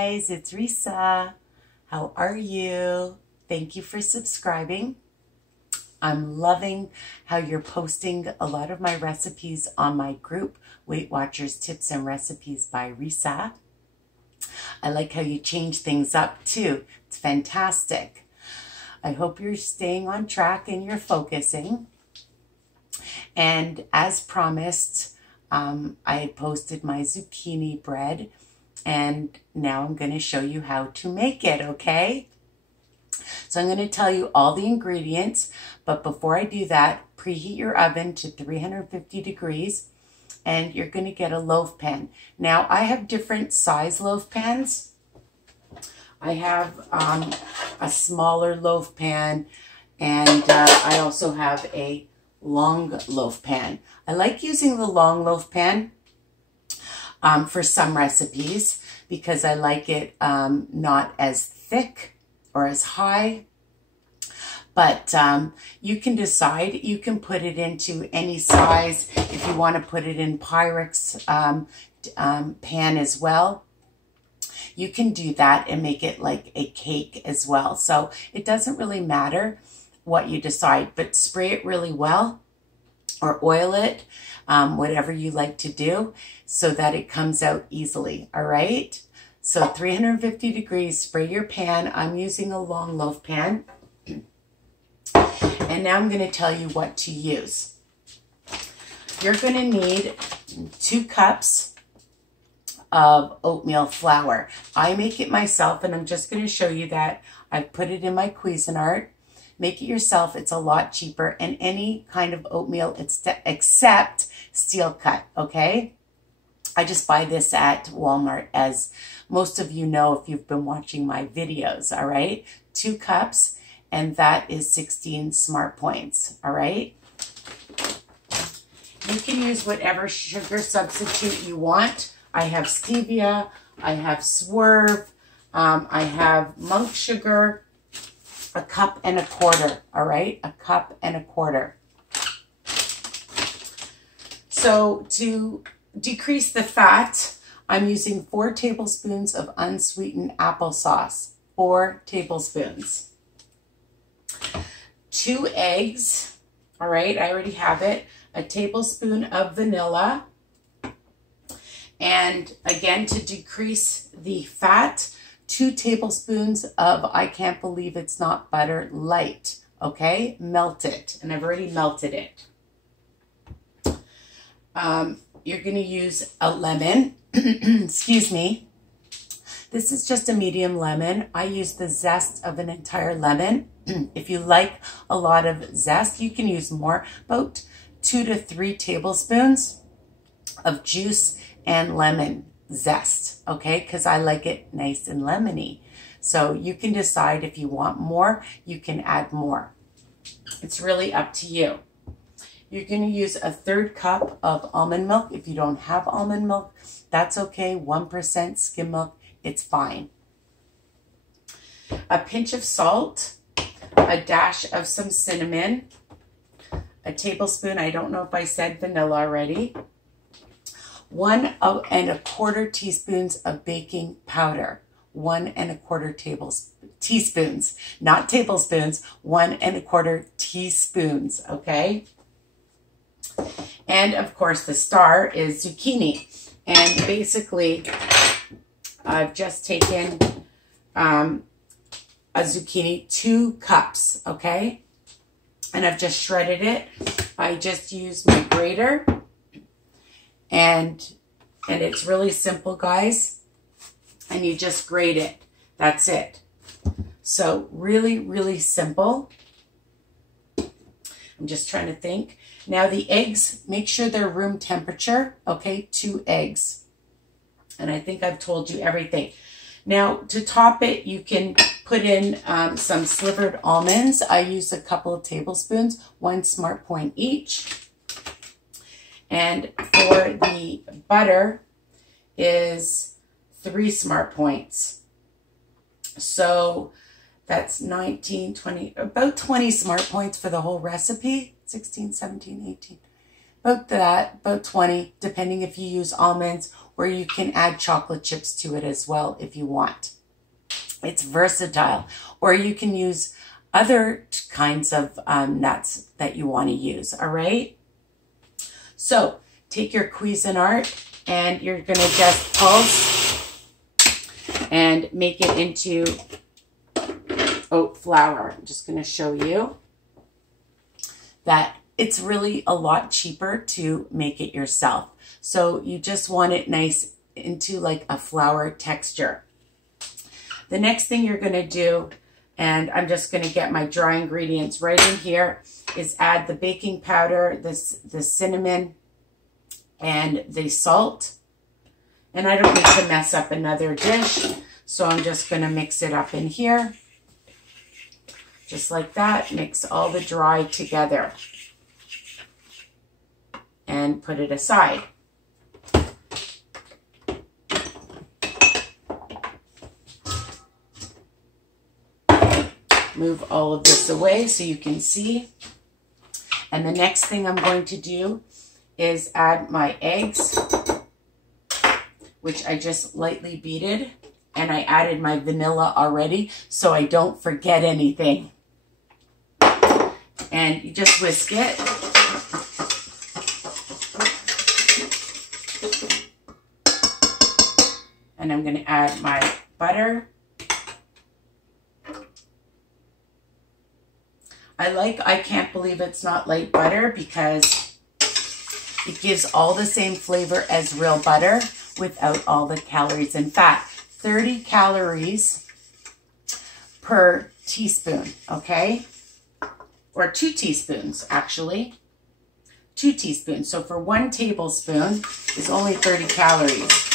guys, it's Risa. How are you? Thank you for subscribing. I'm loving how you're posting a lot of my recipes on my group, Weight Watchers Tips and Recipes by Risa. I like how you change things up too. It's fantastic. I hope you're staying on track and you're focusing. And as promised, I posted my zucchini bread, and now I'm going to show you how to make it, okay? So I'm going to tell you all the ingredients, but before I do that, preheat your oven to 350 degrees, and you're going to get a loaf pan. Now, I have different size loaf pans. I have a smaller loaf pan, and I also have a long loaf pan. I like using the long loaf pan for some recipes because I like it not as thick or as high, but you can decide. You can put it into any size. If you want to put it in Pyrex pan as well, you can do that and make it like a cake as well. So it doesn't really matter what you decide, but spray it really well or oil it, whatever you like to do, so that it comes out easily, all right? So 350 degrees, spray your pan. I'm using a long loaf pan. And now I'm going to tell you what to use. You're going to need 2 cups of oatmeal flour. I make it myself, and I'm just going to show you that. I've put it in my Cuisinart. Make it yourself. It's a lot cheaper. And any kind of oatmeal except steel cut, okay? I just buy this at Walmart, as most of you know if you've been watching my videos, all right? 2 cups, and that is 16 smart points, all right? You can use whatever sugar substitute you want. I have stevia, I have swerve, I have monk sugar, 1.25 cups, all right? 1.25 cups. So to decrease the fat, I'm using 4 tablespoons of unsweetened applesauce. 4 tablespoons. 2 eggs, all right? I already have it. 1 tablespoon of vanilla. And again, to decrease the fat, 2 tablespoons of, I can't believe it's not butter, light, okay? Melt it, and I've already melted it. You're going to use a lemon, excuse me. This is just a medium lemon. I use the zest of an entire lemon. If you like a lot of zest, you can use more, about 2 to 3 tablespoons of juice and lemon zest, okay? Because I like it nice and lemony. So you can decide if you want more, you can add more. It's really up to you. You're going to use 1/3 cup of almond milk. If you don't have almond milk, that's okay. 1% skim milk, it's fine. A pinch of salt, a dash of some cinnamon, 1 tablespoon, I don't know if I said vanilla already, 1.25 teaspoons of baking powder, 1.25 teaspoons, not tablespoons, 1.25 teaspoons, okay? And of course the star is zucchini. And basically I've just taken a zucchini, 2 cups, okay? And I've just shredded it. I just used my grater. And it's really simple, guys. And you just grate it. That's it. So really, really simple. I'm just trying to think. Now the eggs, make sure they're room temperature, okay? 2 eggs. And I think I've told you everything. Now to top it, you can put in some slivered almonds. I use a couple of tablespoons, 1 smart point each. And for the butter is 3 smart points. So that's 19, 20, about 20 smart points for the whole recipe. 16, 17, 18, About that, about 20, depending if you use almonds, or you can add chocolate chips to it as well if you want. It's versatile. Or you can use other kinds of nuts that you want to use, all right? So take your Cuisinart and you're going to just pulse and make it into oat flour. I'm just going to show you that it's really a lot cheaper to make it yourself. So you just want it nice into like a flour texture. The next thing you're going to do, and I'm just going to get my dry ingredients right in here, is add the baking powder, the cinnamon, and the salt. And I don't need to mess up another dish, so I'm just going to mix it up in here. Just like that, mix all the dry together. And put it aside. Move all of this away so you can see. And the next thing I'm going to do is add my eggs, which I just lightly beaten, and I added my vanilla already so I don't forget anything. And you just whisk it. And I'm going to add my butter. I can't believe it's not light butter because it gives all the same flavor as real butter without all the calories and fat. 30 calories per teaspoon, okay? Or 2 teaspoons, actually. 2 teaspoons. So for 1 tablespoon is only 30 calories.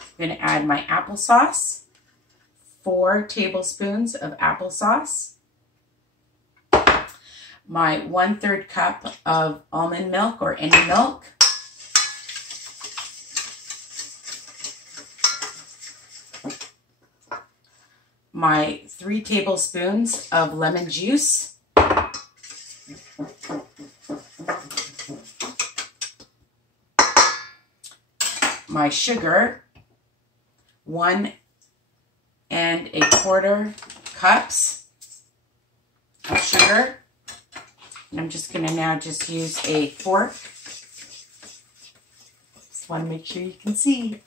I'm going to add my applesauce. 4 tablespoons of applesauce. My 1/3 cup of almond milk or any milk. My 3 tablespoons of lemon juice. My sugar, 1 1/4 cups of sugar. And I'm just going to now just use a fork. Just want to make sure you can see.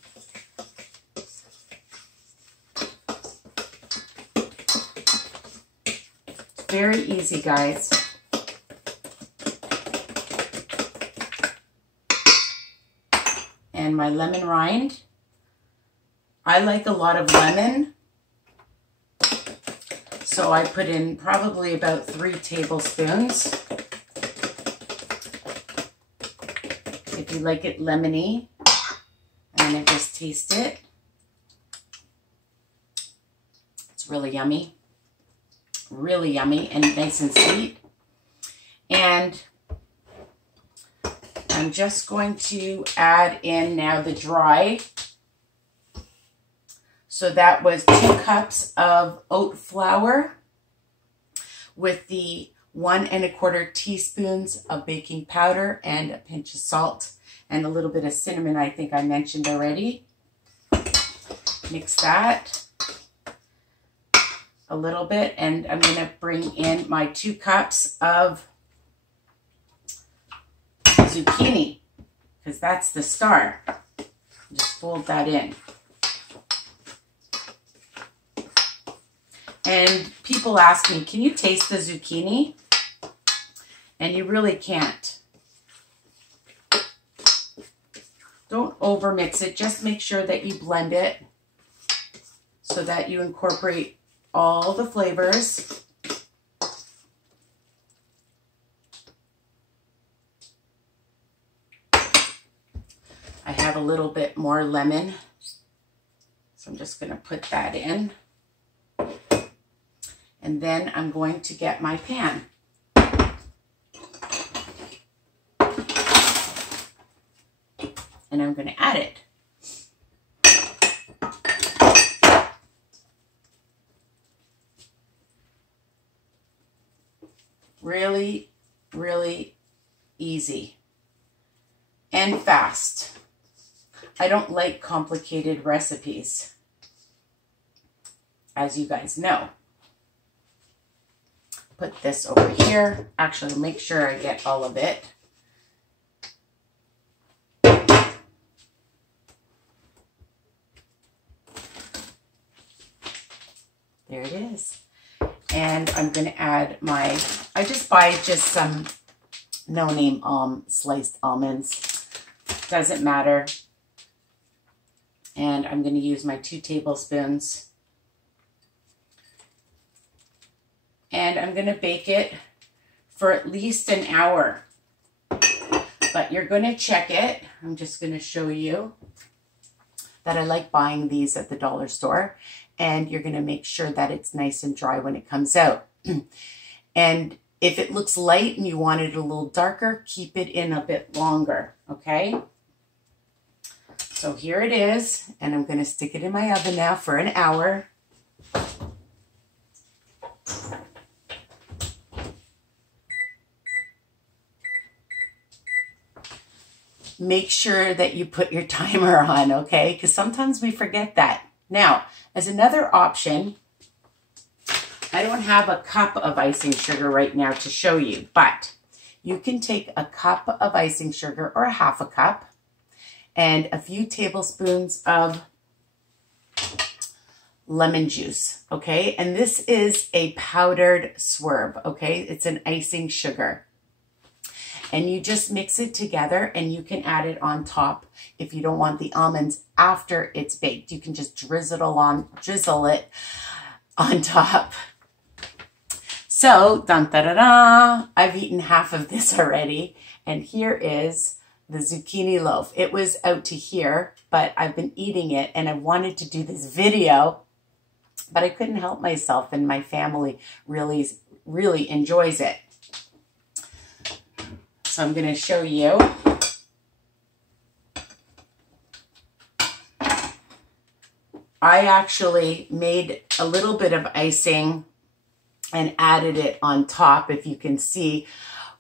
It's very easy, guys. And my lemon rind. I like a lot of lemon, so I put in probably about 3 tablespoons. If you like it lemony, and I just taste it. It's really yummy and nice and sweet. And I'm just going to add in now the dry. So that was 2 cups of oat flour with the 1 1/4 teaspoons of baking powder and a pinch of salt and a little bit of cinnamon, I think I mentioned already. Mix that a little bit, and I'm going to bring in my 2 cups of zucchini because that's the star. Just fold that in. And people ask me, can you taste the zucchini? And you really can't. Don't overmix it. Just make sure that you blend it so that you incorporate all the flavors. I have a little bit more lemon, so I'm just going to put that in. And then I'm going to get my pan. And I'm going to add it. really easy and fast. I don't like complicated recipes, as you guys know. Put this over here. Actually, make sure I get all of it. There it is. And I'm going to add my, I just buy some no-name sliced almonds. Doesn't matter. And I'm going to use my 2 tablespoons. And I'm going to bake it for at least an hour. But you're going to check it. I'm just going to show you that I like buying these at the dollar store. And you're going to make sure that it's nice and dry when it comes out. And if it looks light and you want it a little darker, keep it in a bit longer, okay? So here it is, and I'm going to stick it in my oven now for an hour. Make sure that you put your timer on, okay? Because sometimes we forget that. Now, as another option, I don't have a cup of icing sugar right now to show you, but you can take a cup of icing sugar or a half a cup and a few tablespoons of lemon juice, okay? And this is a powdered swerve, okay? It's an icing sugar. And you just mix it together and you can add it on top if you don't want the almonds after it's baked. You can just drizzle it on top. So, dun da da da, I've eaten half of this already. And here is the zucchini loaf. It was out to here, but I've been eating it and I wanted to do this video, but I couldn't help myself, and my family really enjoys it. So I'm going to show you. I actually made a little bit of icing and added it on top, if you can see,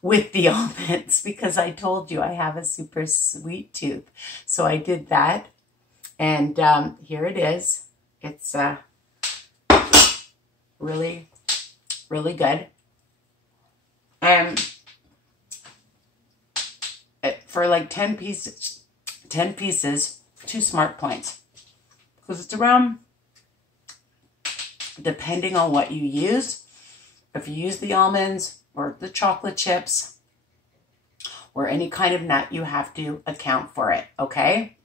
with the almonds, because I told you I have a super sweet tooth. So I did that, and here it is. It's really good. And for like 10 pieces, 2 smart points. Because it's around, depending on what you use, if you use the almonds or the chocolate chips or any kind of nut, you have to account for it, okay?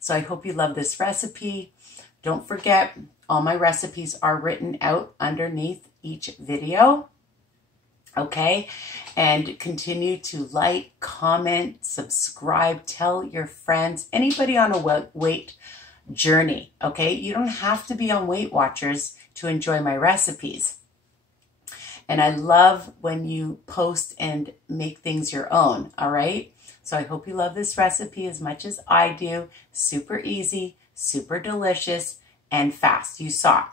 So I hope you love this recipe. Don't forget, all my recipes are written out underneath each video. Okay, and continue to like, comment, subscribe, tell your friends, anybody on a weight journey, okay? You don't have to be on Weight Watchers to enjoy my recipes. And I love when you post and make things your own, all right? So I hope you love this recipe as much as I do. Super easy, super delicious, and fast. You saw.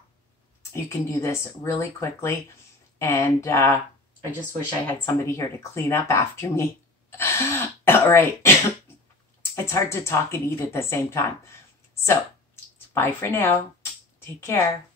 You can do this really quickly, and I just wish I had somebody here to clean up after me. All right. It's hard to talk and eat at the same time. So, bye for now. Take care.